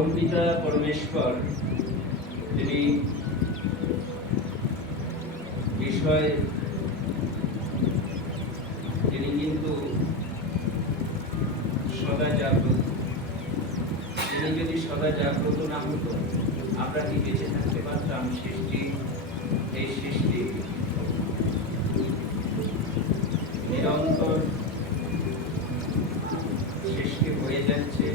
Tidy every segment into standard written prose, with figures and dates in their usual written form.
পরমপিতা পরমেশ্বর তিনি বিষয় তিনি কিন্তু সদা জাগ্রত। তিনি যদি সদা জাগ্রত না হতো আমরা কি বেঁচে থাকতে পারতাম? এই সৃষ্টি নিরন্তর সৃষ্টি হয়ে যাচ্ছে,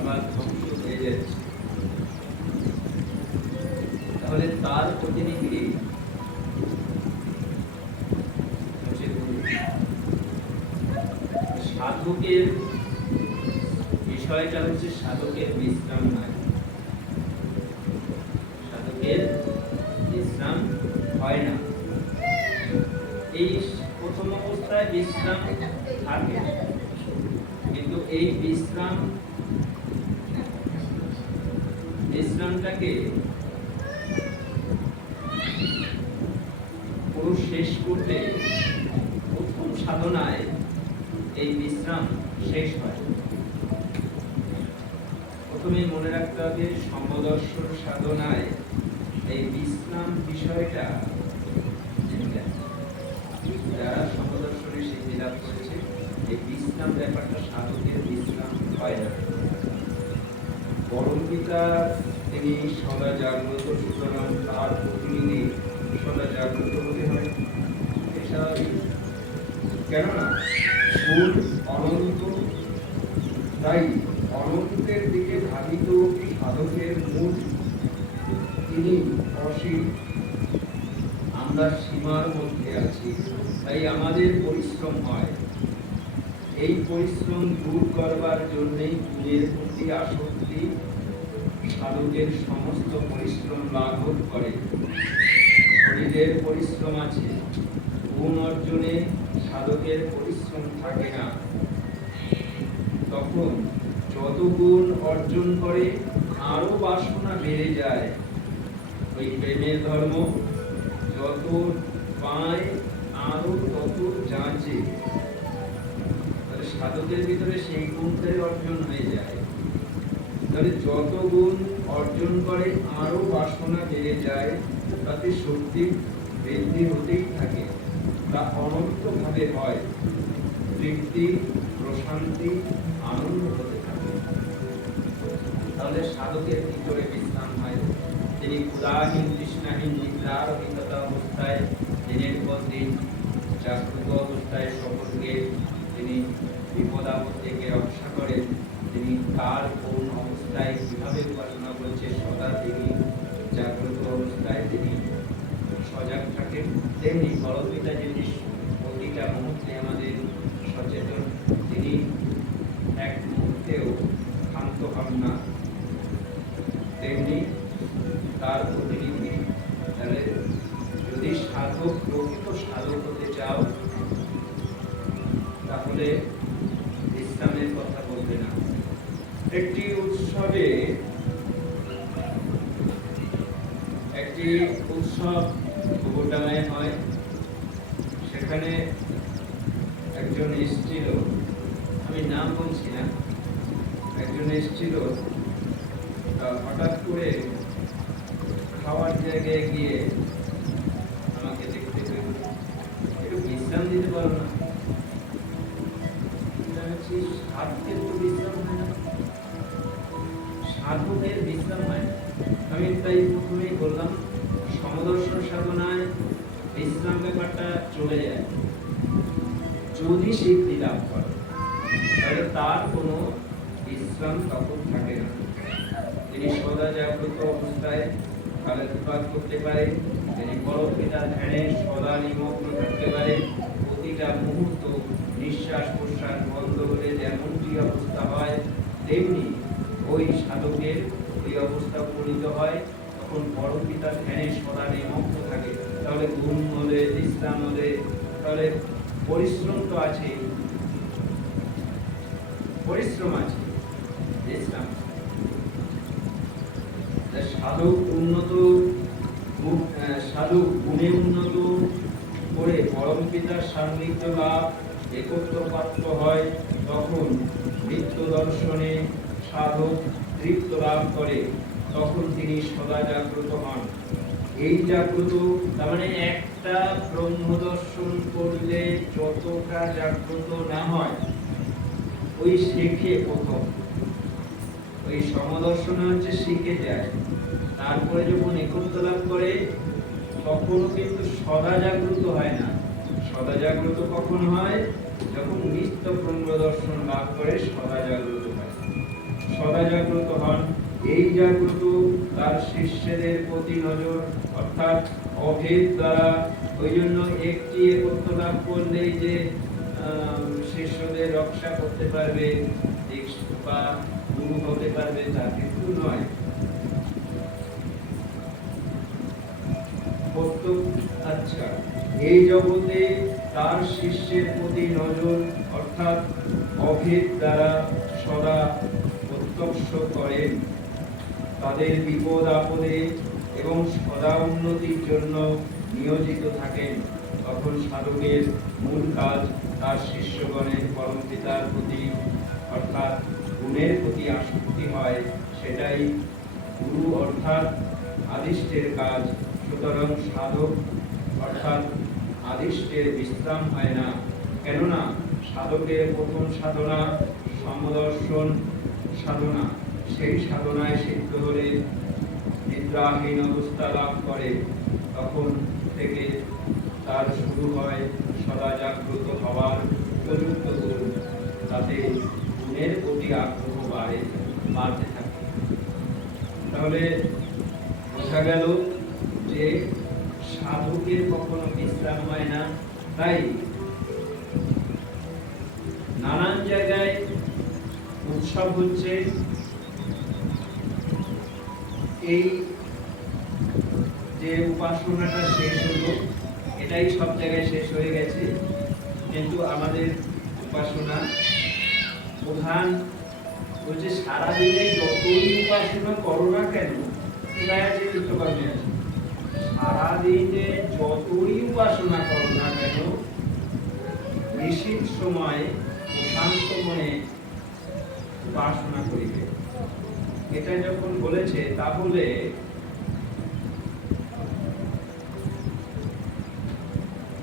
আবার ধ্বংস হয়ে যাচ্ছে। তাহলে তার প্রতিনিধি সাধকের বিষয়টা হচ্ছে সাধকের বিশ্রাম নাই, সাধকের বিশ্রাম হয় না। এই প্রথম অবস্থায় বিশ্রাম থাকে, কিন্তু এই বিশ্রামটাকে পুরো শেষ করতে প্রথম সাধনায় এই বিশ্রাম শেষ হয়। প্রথমে মনে রাখতে হবে সমদর্শন সাধনায় এই বিশ্রাম বিষয়টা, যারা সমদর্শনে সিদ্ধি লাভ করেছে, এই বিশ্রাম ব্যাপারটা সাধকের বিশ্রাম হয় না। পরমপিতা তিনি সদা জাগ্রত, সুতরাং তার প্রতিনিধি সদা জাগ্রত হতে হয়। কেননা সুর অনন্ত, তাই অনন্তের দিকে ধাবিত সাধকের মূল তিনি অসীম। আমরা সীমার মধ্যে আছি, তাই আমাদের পরিশ্রম হয়। এই পরিশ্রম দূর করবার জন্যই গুণের প্রতি আসক্তি সাধকের সমস্ত পরিশ্রম লাঘব করে। শরীরের পরিশ্রম আছে, গুণ অর্জনে সাধকের পরিশ্রম থাকে না। তখন যত গুণ অর্জন করে আরো বাসনা বেড়ে যায়। ওই প্রেমের ধর্ম যত পায় আরো তত যাচে, সাধকের ভিতরে সেই গুণটাই অর্জন হয়ে যায়। তাহলে যত গুণ অর্জন করে আরো বাসনা বেড়ে যায়, তাতে শক্তি বৃদ্ধি হতেই থাকে। তা অনন্ত ভাবে হয়, তৃপ্তি, প্রশান্তি, আনন্দ হতে থাকে। তাহলে সাধকের ভিতরে বিশ্রাম হয়। তিনি ক্ষুধাহীন তৃষ্ণাহীন নিদ্রার অভিজ্ঞতা অবস্থায় দিনের পর দিন জাগ্রত অবস্থায় সকলকে তিনি বিপদ আপদ থেকে রক্ষা করেন। তিনি তার কোন অবস্থায় কিভাবে উপাসনা করছে, সদা তিনি জাগ্রত অবস্থায় তিনি সজাগ থাকেন। তেমনি পরমপিতা যিনি প্রতিটা মুহূর্তে আমাদের সচেতন, তিনি এক মুহূর্তেও ক্ষান্ত হন না। তেমনি তার প্রতিনিধি। তাহলে যদি সাধক, প্রকৃত সাধক হতে চাও, তাহলে বিশ্রামের কথা বলবে না। একটি উৎসব গোটায় হয়, সেখানে একজন এসেছিল, আমি নাম বলছি না, একজন এসেছিল, হঠাৎ করে খাওয়ার জায়গায় গিয়ে আমাকে দেখতে পেল, একটু বিশ্রাম দিতে পারো না? সাধকের তো বিশ্রাম হয় না, সাধকের বিশ্রাম হয় না। আমি তাই প্রথমেই বললাম, সমদর্শন সাধনায় বিশ্রাম ব্যাপারটা চলে যায়। যদি সিদ্ধি লাভ করে, তাহলে তার কোনো বিশ্রাম তখন থাকে না। তিনি সদা জাগ্রত অবস্থায় কালাতিপাত করতে পারে, তিনি পরমপিতার ধ্যানে সদা নিমগ্ন থাকতে পারে। প্রতিটা মুহূর্ত নিঃশ্বাস প্রশ্বাস বন্ধ হলে যেমনটি অবস্থা হয়, তেমনি ওই সাধকের ওই অবস্থা উপনীত হয়। তখন পরমপিতার ধ্যানে সদা নিমগ্ন থাকে। তাহলে ঘুম হলে, বিশ্রাম হলে, তাহলে পরিশ্রম তো আছে, পরিশ্রম আছে, বিশ্রাম। সাধক গুণে উন্নত করে পরমপিতার সান্নিধ্য লাভ একত্র প্রাপ্ত হয়। তখন নিত্য দর্শনে সাধক তৃপ্ত লাভ করে তখন তিনি সদা জাগ্রত হন। এই জাগ্রত তার মানে একটা ব্রহ্ম দর্শন করলে যতটা জাগ্রত না হয়, ওই শেখে প্রথম, ওই সমদর্শনে হচ্ছে শিখে যায়, তারপরে যখন একত্ব লাভ করে তখনও কিন্তু সদা জাগ্রত হয় না। সদা জাগ্রত কখন হয়? যখন নিত্য ব্রহ্ম দর্শন লাভ করে সদা জাগ্রত হয়, সদা জাগ্রত হন। এই জাগ্রত তার শিষ্যদের প্রতি নজর, অর্থাৎ অভেদ দ্বারা। ওই জন্য একটি একত্ব লাভ করলেই যে শিষ্যদের রক্ষা করতে পারবে বা গুরু হতে পারবে তা কিন্তু নয়। আচ্ছা, এই জগতে তার শিষ্যের প্রতি নজর অর্থাৎ অভেদ দ্বারা সদা প্রত্যক্ষ করেন, তাদের বিপদ আপদে এবং সদা উন্নতির জন্য নিয়োজিত থাকেন। তখন সাধকের মূল কাজ তার শিষ্যগণের পরম পিতার প্রতি অর্থাৎ গুণের প্রতি আসক্তি হয়, সেটাই গুরু অর্থাৎ আদিষ্টের কাজ। সুতরাং সাধক অর্থাৎ আদিষ্টের বিশ্রাম হয় না, কেননা সাধকের প্রথম সাধনা সমদর্শন সাধনা। সেই সাধনায় সিদ্ধ হলে নিদ্রাহীন অবস্থা লাভ করে, তখন থেকে তার শুরু হয় সদা জাগ্রত হওয়ার উপযুক্ত গুণ, তাতে গুণের প্রতি আগ্রহ বাড়তে থাকে। তাহলে বোঝা গেল যে সাধকের কখনো বিশ্রাম হয় না। তাই নানান জায়গায় উৎসব হচ্ছে, এই যে উপাসনাটা শেষ হলো এটাই সব জায়গায় শেষ হয়ে গেছে, কিন্তু আমাদের উপাসনা প্রধান হচ্ছে সারাদিনে যতই উপাসনা করো না কেন, কোথায় আছে কৃতকর্মে আছে, সারাদিনে যতই উপাসনা করো না কেন নিশীথ সময় শান্ত মনে উপাসনা করিবে। এটা যখন বলেছে তাহলে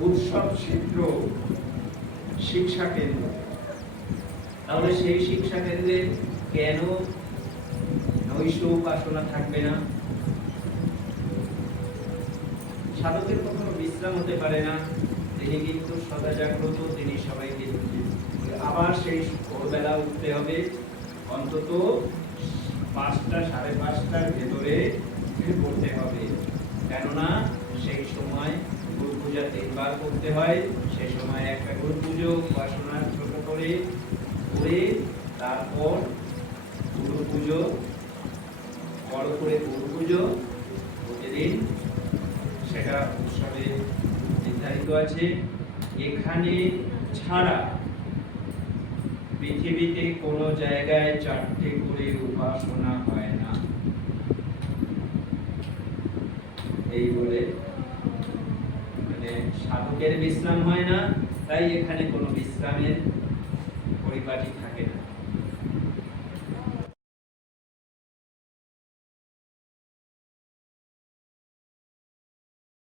উৎসব ক্ষেত্র শিক্ষা কেন্দ্র, তাহলে সেই শিক্ষা কেন্দ্রে কেন নৈশ উপাসনা থাকবে না? সাধকের কখনো বিশ্রাম হতে পারে না, তিনি কিন্তু সদা জাগ্রত, তিনি সবাইকে আবার সেই ভোরবেলা উঠতে হবে, অন্তত 5টা 5:30টার ভেতরে করতে হবে, কেননা সেই সময় গুরু পূজা 3বার করতে হয়। সেই সময় একটা গুরু পুজো উপাসনা ছোট করে তারপর গুরু পুজো, বড় করে গুরু পুজো প্রতিদিন, সেটা উৎসবে নির্ধারিত আছে। এখানে ছাড়া পৃথিবীতে কোনো জায়গায় 4টে করে উপাসনা হয় না, এই বলে মানে সাধকের বিশ্রাম হয় না, তাই এখানে কোনো বিশ্রামের পরিপাটি থাকে না।